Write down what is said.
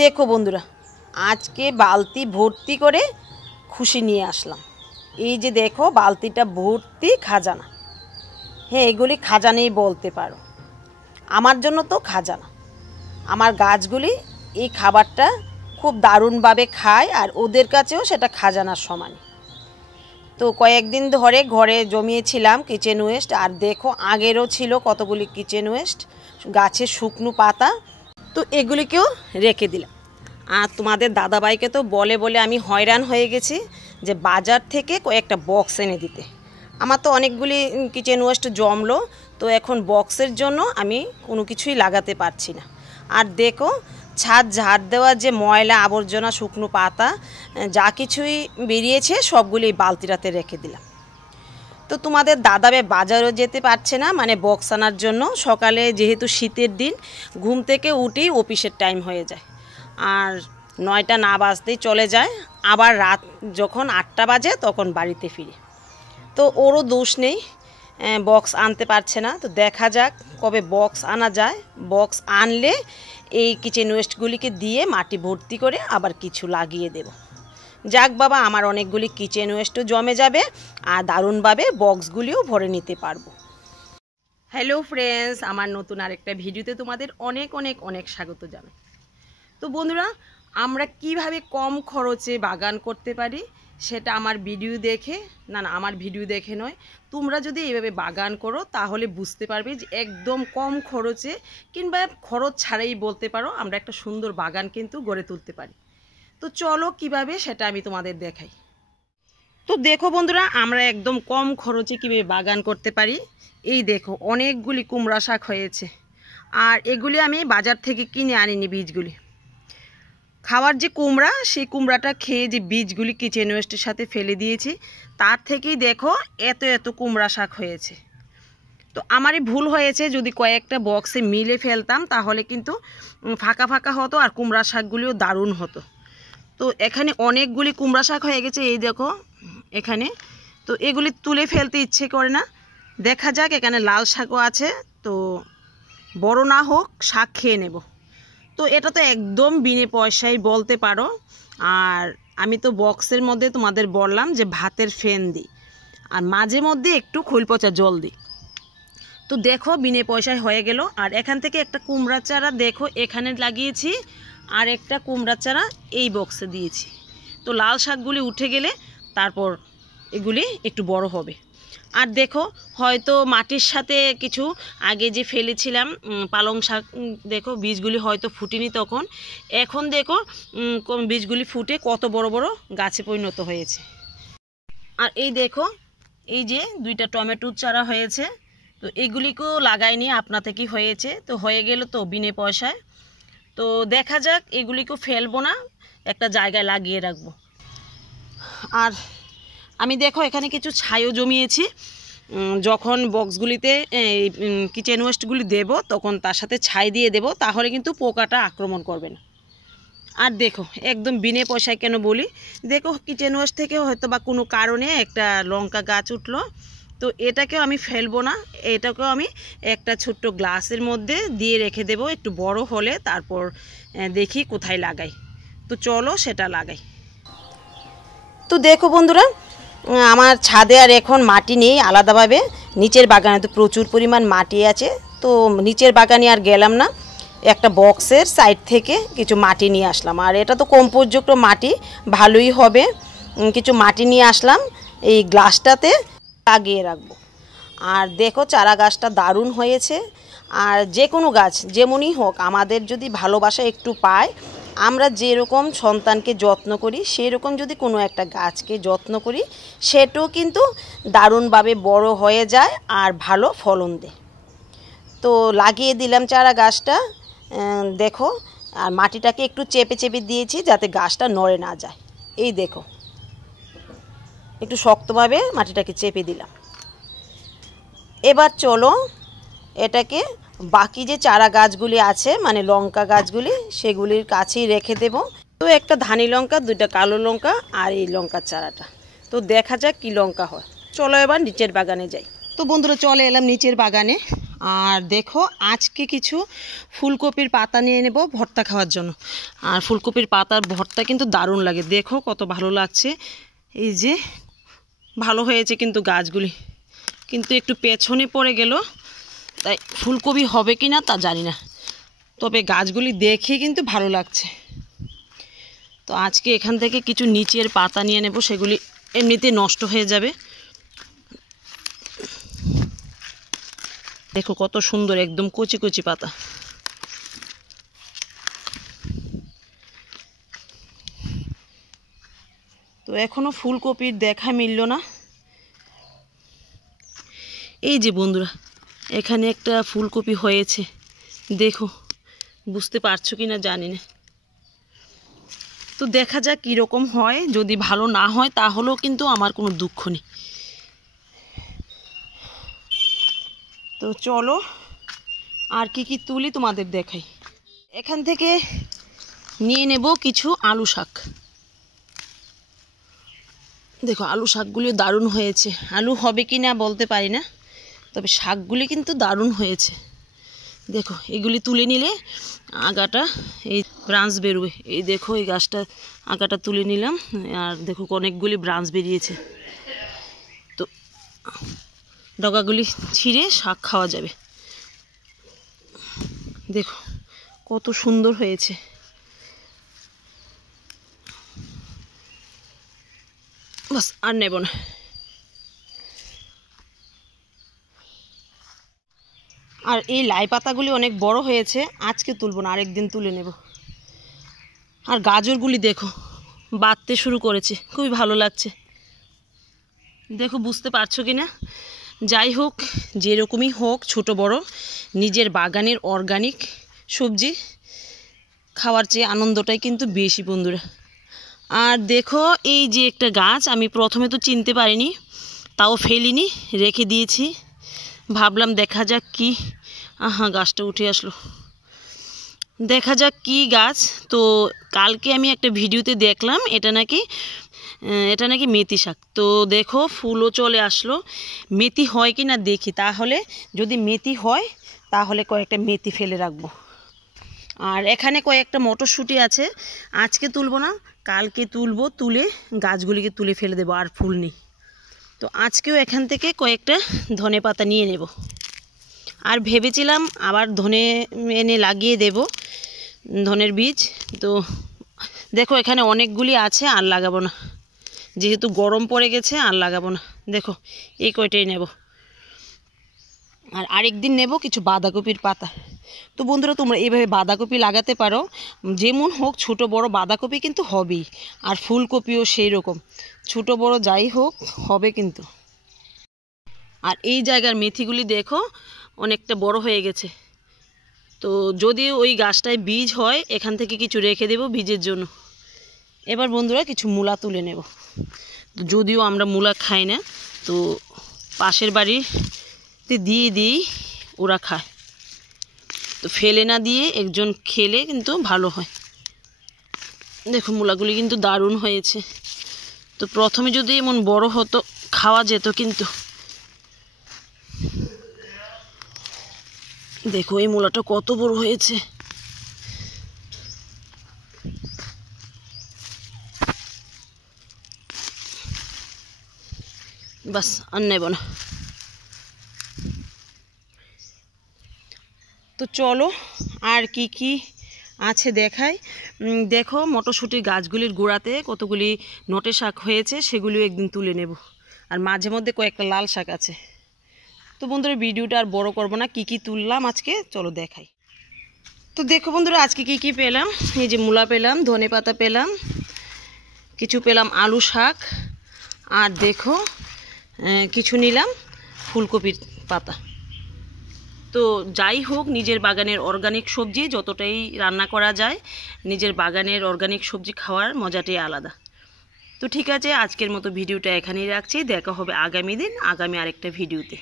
দেখো বন্ধুরা, আজকে বালতি ভর্তি করে খুশি নিয়ে আসলাম। এই যে দেখো, বালতিটা ভর্তি খাজানা। হ্যাঁ, এগুলি খাজানাই বলতে পারো। আমার জন্য তো খাজানা। আমার গাছগুলি এই খাবারটা খুব দারুণভাবে খায়, আর ওদের কাছেও সেটা খাজানার সমান। তো কয়েকদিন ধরে ঘরে জমিয়েছিলাম কিচেন ওয়েস্ট, আর দেখো আগেরও ছিল কতগুলি কিচেন ওয়েস্ট, গাছের শুকনো পাতা। তো এগুলিকেও রেখে দিলাম। আর তোমাদের দাদাভাইকে তো বলে বলে আমি হয়রান হয়ে গেছি যে বাজার থেকে কয়েকটা বক্স এনে দিতে। আমার তো অনেকগুলি কিচেন ওয়েস্ট জমলো, তো এখন বক্সের জন্য আমি কোনো কিছুই লাগাতে পারছি না। আর দেখো, ছাদ ঝাড় দেওয়ার যে ময়লা আবর্জনা, শুকনো পাতা যা কিছুই বেরিয়েছে সবগুলি বালতিটাতে রেখে দিলাম। তো তোমাদের দাদাভাই বাজারও যেতে পারছে না, মানে বক্স আনার জন্য। সকালে যেহেতু শীতের দিন, ঘুম থেকে উঠেই অফিসের টাইম হয়ে যায়, আর 9টা না বাজতেই চলে যায়। আবার রাত যখন 8টা বাজে তখন বাড়িতে ফিরে। তো ওরও দোষ নেই, বক্স আনতে পারছে না। তো দেখা যাক কবে বক্স আনা যায়। বক্স আনলে এই কিচেন ওয়েস্টগুলিকে দিয়ে মাটি ভর্তি করে আবার কিছু লাগিয়ে দেব। যাক বাবা, আমার অনেকগুলি কিচেন ওয়েস্টও জমে যাবে, আর দারুণভাবে বক্সগুলিও ভরে নিতে পারবো। হ্যালো ফ্রেন্ডস, আমার নতুন আরেকটা ভিডিওতে তোমাদের অনেক অনেক অনেক স্বাগত জানাই। তো বন্ধুরা, আমরা কিভাবে কম খরচে বাগান করতে পারি সেটা আমার ভিডিও দেখে, আমার ভিডিও দেখে নয়, তোমরা যদি এইভাবে বাগান করো তাহলে বুঝতে পারবে যে একদম কম খরচে, কিংবা খরচ ছাড়াই বলতে পারো, আমরা একটা সুন্দর বাগান কিন্তু গড়ে তুলতে পারি। তো চলো কিভাবে সেটা আমি তোমাদের দেখাই। তো দেখো বন্ধুরা, আমরা একদম কম খরচে কীভাবে বাগান করতে পারি। এই দেখো, অনেকগুলি কুমড়া শাক হয়েছে, আর এগুলি আমি বাজার থেকে কিনে আনিনি। বীজগুলি খাওয়ার যে কুমড়া, সেই কুমড়াটা খেয়ে যে বীজগুলি কিচেন ওয়েস্টের সাথে ফেলে দিয়েছি, তার থেকেই দেখো এত এত কুমড়া শাক হয়েছে। তো আমারই ভুল হয়েছে, যদি কয়েকটা বক্সে মিলে ফেলতাম তাহলে কিন্তু ফাঁকা ফাঁকা হতো, আর কুমড়া শাকগুলিও দারুণ হতো। তো এখানে অনেকগুলি কুমড়া শাক হয়ে গেছে, এই দেখো এখানে। তো এগুলি তুলে ফেলতে ইচ্ছে করে না। দেখা যাক, এখানে লাল শাকও আছে, তো বড় না হোক, শাক খেয়ে নেব। তো এটা তো একদম বিনে পয়সায় বলতে পারো। আর আমি তো বক্সের মধ্যে তোমাদের বললাম যে ভাতের ফেন দিই, আর মাঝে মধ্যে একটু খোল পচা জল দিই। তো দেখো, বিনে পয়সায় হয়ে গেল। আর এখান থেকে একটা কুমড়া চারা দেখো এখানে লাগিয়েছি, আর একটা কুমড়া চারা এই বক্সে দিয়েছি। তো লাল শাকগুলি উঠে গেলে তারপর এগুলি একটু বড় হবে। আর দেখো, হয়তো মাটির সাথে কিছু আগে যে ফেলেছিলাম পালং শাক, দেখো বীজগুলি হয়তো ফুটেনি তখন। এখন দেখো বীজগুলি ফুটে কত বড় বড় গাছে পরিণত হয়েছে। আর এই দেখো, এই যে 2টা টমেটোর চারা হয়েছে, তো এগুলিকেও লাগাইনি, আপনা থেকেই হয়েছে। তো হয়ে গেল তো বিনে পয়সায়। তো দেখা যাক, এগুলিকেও ফেলবো না, একটা জায়গায় লাগিয়ে রাখবো। আর আমি দেখো এখানে কিছু ছাইও জমিয়েছি। যখন বক্সগুলিতে কিচেন ওয়েস্টগুলি দেব, তখন তার সাথে ছাই দিয়ে দেব, তাহলে কিন্তু পোকাটা আক্রমণ করবে না। আর দেখো, একদম বিনে পয়সায় কেন বলি, দেখো কিচেন ওয়েস্ট থেকে হয়তো বা কোনো কারণে একটা লঙ্কা গাছ উঠলো, তো এটাকেও আমি ফেলবো না, এটাকেও আমি একটা ছোট্ট গ্লাসের মধ্যে দিয়ে রেখে দেব। একটু বড় হলে তারপর দেখি কোথায় লাগাই। তো চলো সেটা লাগাই। তো দেখো বন্ধুরা, আমার ছাদে আর এখন মাটি নেই আলাদাভাবে। নিচের বাগানে তো প্রচুর পরিমাণ মাটি আছে, তো নিচের বাগানে আর গেলাম না। একটা বক্সের সাইড থেকে কিছু মাটি নিয়ে আসলাম, আর এটা তো কম্পোস্টযুক্ত মাটি, ভালোই হবে। কিছু মাটি নিয়ে আসলাম, এই গ্লাসটাতে লাগিয়ে রাখবো। আর দেখো, চারা গাছটা দারুণ হয়েছে। আর যে কোনো গাছ যেমনই হোক, আমাদের যদি ভালোবাসা একটু পায়, আমরা যেরকম সন্তানকে যত্ন করি, সেই রকম যদি কোনো একটা গাছকে যত্ন করি, সেটাও কিন্তু দারুণভাবে বড় হয়ে যায় আর ভালো ফলন দেয়। তো লাগিয়ে দিলাম চারা গাছটা, দেখো। আর মাটিটাকে একটু চেপে চেপে দিয়েছি যাতে গাছটা নড়ে না যায়। এই দেখো, একটু শক্তভাবে মাটিটাকে চেপে দিলাম। এবার চলো এটাকে বাকি যে চারা গাছগুলি আছে, মানে লঙ্কা গাছগুলি, সেগুলির কাছেই রেখে দেব। তো একটা ধানি লঙ্কা, 2টা কালো লঙ্কা, আর এই লঙ্কার চারাটা। তো দেখা যাক কি লঙ্কা হয়। চলো এবার নিচের বাগানে যাই। তো বন্ধুরা, চলে এলাম নিচের বাগানে। আর দেখো আজকে কিছু ফুলকপির পাতা নিয়ে নেব ভর্তা খাওয়ার জন্য। আর ফুলকপির পাতার ভর্তা কিন্তু দারুণ লাগে, দেখো কত ভালো লাগছে। এই যে ভালো হয়েছে কিন্তু গাছগুলি, কিন্তু একটু পেছনে পড়ে গেল, তাই ফুলকপি হবে কি না তা জানি না, তবে গাছগুলি দেখে কিন্তু ভালো লাগছে। তো আজকে এখান থেকে কিছু নিচের পাতা নিয়ে নেব, সেগুলি এমনিতে নষ্ট হয়ে যাবে। দেখো কত সুন্দর একদম কচি কচি পাতা। তো এখনো ফুলকপির দেখা মিলল না। এই যে বন্ধুরা, এখানে একটা ফুলকপি হয়েছে, দেখো, বুঝতে পারছো কি না জানি না। তো দেখা যাক কীরকম হয়, যদি ভালো না হয় তাহলেও কিন্তু আমার কোনো দুঃখ নেই। তো চলো আর কি তুলি তোমাদের দেখাই। এখান থেকে নিয়ে নেব কিছু আলু শাক। দেখো আলু শাকগুলিও দারুণ হয়েছে, আলু হবে কি না বলতে পারি না, তবে শাকগুলি কিন্তু দারুণ হয়েছে। দেখো এগুলি তুলে নিলে আগাটা এই ব্রাঞ্চ বেরোবে। এই দেখো এই গাছটা আগাটা তুলে নিলাম, আর দেখো অনেকগুলি ব্রাঞ্চ বেরিয়েছে। তো ডগাগুলি ছিঁড়ে শাক খাওয়া যাবে। দেখো কত সুন্দর হয়েছে। বাস আর নেব না। আর এই লাই পাতাগুলি অনেক বড় হয়েছে, আজকে তুলব না, আরেকদিন তুলে নেব। আর গাজরগুলি দেখো বাড়তে শুরু করেছে, খুবই ভালো লাগছে। দেখো বুঝতে পারছো কি না? যাই হোক, যেরকমই হোক, ছোট বড়, নিজের বাগানের অর্গানিক সবজি খাওয়ার চেয়ে আনন্দটাই কিন্তু বেশি বন্ধুরা। আর দেখো এই যে একটা গাছ, আমি প্রথমে তো চিনতে পারিনি, তাও ফেলিনি, রেখে দিয়েছি। ভাবলাম দেখা যাক কি, আহা গাছটা উঠে আসলো, দেখা যাক কি গাছ। তো কালকে আমি একটা ভিডিওতে দেখলাম এটা নাকি মেথি শাক। তো দেখো ফুলও চলে আসলো, মেথি হয় কি না দেখি, তাহলে যদি মেথি হয় তাহলে কয়েকটা মেথি ফেলে রাখবো। আর এখানে কয়েকটা মটরশুঁটি আছে, আজকে তুলবো না, কালকে তুলবো, তুলে গাছগুলিকে তুলে ফেলে দেবো, আর ফুল নেই। তো আজকেও এখান থেকে কয়েকটা ধনে পাতা নিয়ে নেব। আর ভেবেছিলাম আবার ধনে এনে লাগিয়ে দেব, ধনের বীজ। তো দেখো এখানে অনেকগুলি আছে, আর লাগাবো না, যেহেতু গরম পড়ে গেছে আর লাগাবো না। দেখো এই কয়টাই নেব, আর আরেকদিন নেব কিছু বাঁধাকপির পাতা। তো বন্ধুরা তোমরা এইভাবে বাঁধাকপি লাগাতে পারো, যেমন হোক ছোট বড় বাঁধাকপি কিন্তু হবেই, আর ফুলকপিও সেই রকম, ছোট বড় যাই হোক হবে কিন্তু। আর এই জায়গার মেথিগুলি দেখো অনেকটা বড় হয়ে গেছে। তো যদি ওই গাছটায় বীজ হয়, এখান থেকে কিছু রেখে দেব বীজের জন্য। এবার বন্ধুরা কিছু মূলা তুলে নেব। তো যদিও আমরা মূলা খাই না, তো পাশের বাড়িতে দিয়ে দিই, ওরা খায়। তো ফেলে না দিয়ে একজন খেলে কিন্তু ভালো হয়। দেখো মূলাগুলি কিন্তু দারুণ হয়েছে। তো প্রথমে যদি এমন বড় হতো খাওয়া যেত, কিন্তু দেখো এই মূলাটা কত বড় হয়েছে। বাস আর নেব না। তো চলো আর কি আছে দেখাই। দেখো মটরশুঁটির গাছগুলির গোড়াতে কতগুলি নটে শাক হয়েছে, সেগুলিও একদিন তুলে নেব। আর মাঝে মধ্যে কয়েকটা লাল শাক আছে। তো বন্ধুরা ভিডিওটা আর বড় করব না, কি তুললাম আজকে চলো দেখাই। তো দেখো বন্ধুরা আজকে কি পেলাম। এই যে মূলা পেলাম, ধনে পাতা পেলাম, কিছু পেলাম আলু শাক, আর দেখো কিছু নিলাম ফুলকপির পাতা। তো যাই হোক, নিজের বাগানের অর্গানিক সবজি যতটাই রান্না করা যায়, নিজের বাগানের অর্গানিক সবজি খাওয়ার মজাটাই আলাদা। তো ঠিক আছে, আজকের মতো ভিডিওটা এখানেই রাখছি। দেখা হবে আগামী দিন আগামী আরেকটা ভিডিওতে।